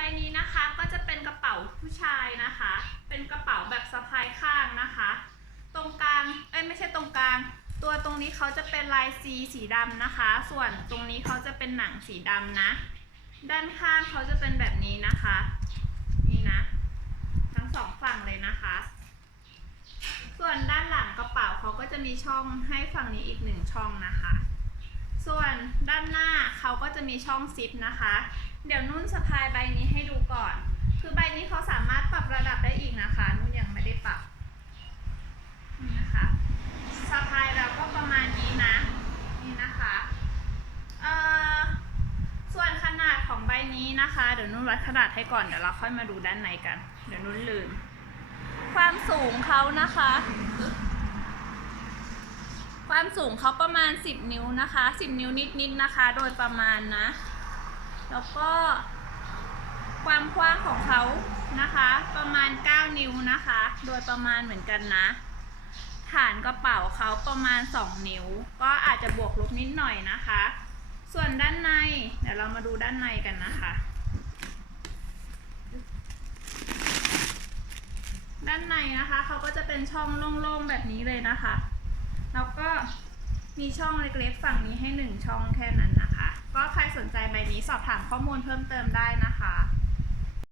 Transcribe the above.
บนี้นะคะก็จะเป็นกระเป๋าผู้ชายนะคะ เป็นกระเป๋าแบบสะพายข้างนะคะ ตรงกลางเอ้ยไม่ใช่ตรงกลาง ตัวตรงนี้เขาจะเป็นลายซีสีดำนะคะ ส่วนตรงนี้เขาจะเป็นหนังสีดำนะ ด้านข้างเขาจะเป็นแบบนี้นะคะ นี่นะ ทั้งสองฝั่งเลยนะคะ ส่วนด้านหลังกระเป๋าเขาก็จะมีช่องให้ฝั่งนี้อีกหนึ่งช่องนะคะ ส่วนด้านหน้าเขาก็จะมีช่องซิปนะคะ เดี๋ยวนุ่นสะพายใบนี้ให้ดูก่อน คือใบนี้เขาสามารถปรับระดับได้อีกนะคะ นุ่นยังไม่ได้ปรับนี่นะคะสะพายเราก็ประมาณนี้นะ นี่นะคะเอ่อส่วนขนาดของใบนี้นะคะ เดี๋ยวนุ่นวัดขนาดให้ก่อน เดี๋ยวเราค่อยมาดูด้านในกัน เดี๋ยวนุ่นลืม ความสูงเขานะคะ ความสูงเขาประมาณ 10 นิ้วนะคะ 10 นิ้วนิดๆนะคะ โดยประมาณนะ แล้วก็ความกว้างของเขานะคะ ประมาณ 9 นิ้วนะคะ โดยประมาณเหมือนกันนะ ฐานกระเป๋าเขาประมาณ 2 นิ้ว ก็อาจจะบวกลบนิดหน่อยนะคะ ส่วนด้านใน เดี๋ยวเรามาดูด้านในกันนะคะ ด้านในนะคะเขาก็จะเป็นช่องโล่งๆแบบนี้เลยนะคะ แล้วก็มีช่องเล็กๆฝั่งนี้ให้หนึ่งช่องแค่นั้นนะ สนใจใบนี้สอบถามข้อมูลเพิ่มเติมได้นะคะ